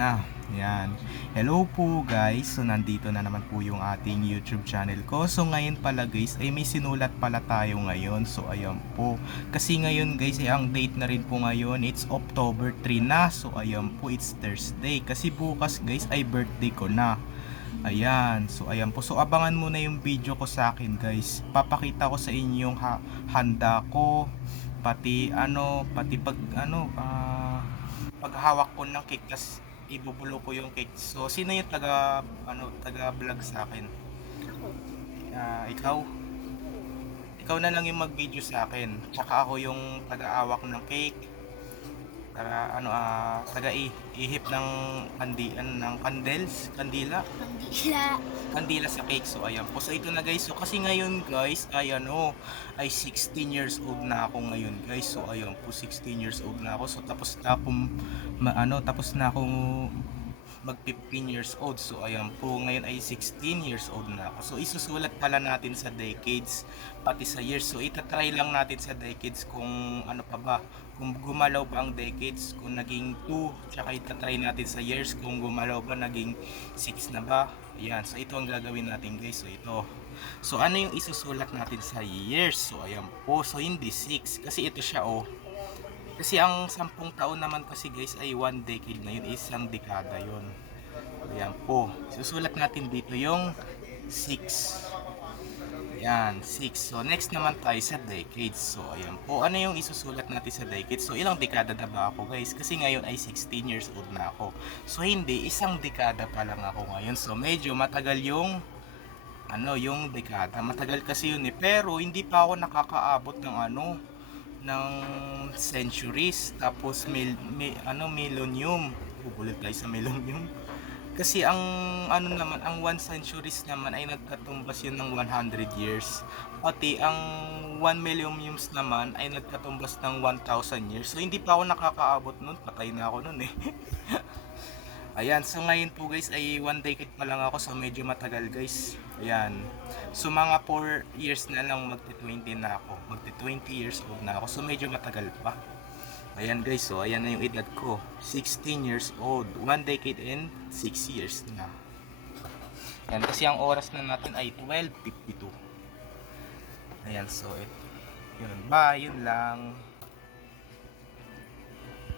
na. Yan. Hello po guys. So nandito na naman po yung ating YouTube channel ko. So ngayon pala guys ay may sinulat pala tayo ngayon. So ayan po. Kasi ngayon guys ay ang date na rin po ngayon. It's October 3 na. So ayan po it's Thursday. Kasi bukas guys ay birthday ko na. Ayan. So ayan po. So abangan muna yung video ko sa akin guys. Papakita ko sa inyo yung ha- handa ko. Pati ano, pati pag ano, ah, paghawak ko ng cake tas ibubulo ko yung cake. So sino yung taga ano, taga vlog sa akin? Ah, ikaw? Ikaw na lang yung mag-video sa akin. Tsaka ako yung taga-awak ng cake. Taga ano ah, taga i- ihip ng kandi ano, ng candles, kandila Kandila. kandila sa cake. So, ayan po. So, ito na guys. So, kasi ngayon guys, ay ano, ay 16 years old na ako ngayon guys. So, ayan po, 16 years old na ako. So, tapos na akong, ano, tapos na akong mag 15 years old. So, ayan po, ngayon ay 16 years old na ako. So, isusulat pala natin sa decades, pati sa years. So, itatry lang natin sa decades kung ano pa ba, kung gumalaw ba ang decades, kung naging 2, tsaka itatry natin sa years, kung gumalaw ba, naging 6 na ba. Ayan, so ito ang gagawin natin guys. So, ito. So, ano yung isusulat natin sa years? So, ayan po. So, hindi 6. Kasi ito siya, oh. Kasi ang sampung taon naman kasi guys ay one decade na yun, isang dekada yun. Ayan po. Susulat natin dito yung 6. Ayan, 6. So next naman tayo sa decades. So ayan po. Ano yung isusulat natin sa decades? So ilang dekada na ba ako guys? Kasi ngayon ay 16 years old na ako. So hindi, isang dekada pa lang ako ngayon. So medyo matagal yung ano, yung dekada. Matagal kasi yun eh. Pero hindi pa ako nakakaabot ng ano, ng centuries tapos mil, mi, ano millennium. Bubulit tayo sa millennium. Kasi ang ano naman ang one centuries naman ay nagkatumbas yun ng 100 years. Pati ang 1 millenniums naman ay nagkatumbas ng 1000 years. So hindi pa ako nakakaabot nun. Patay na ako nun eh Ayan, so ngayon po guys ay one decade pa lang ako so medyo matagal guys. Ayan. So mga 4 years na lang magti-20 na ako. Magti-20 years old na ako. So medyo matagal pa. Ayan guys, so ayan na yung edad ko. 16 years old. One decade and 6 years na. Ayan, kasi ang oras na natin ay 12.52. Ayan, so it, yun. Bye, yun lang.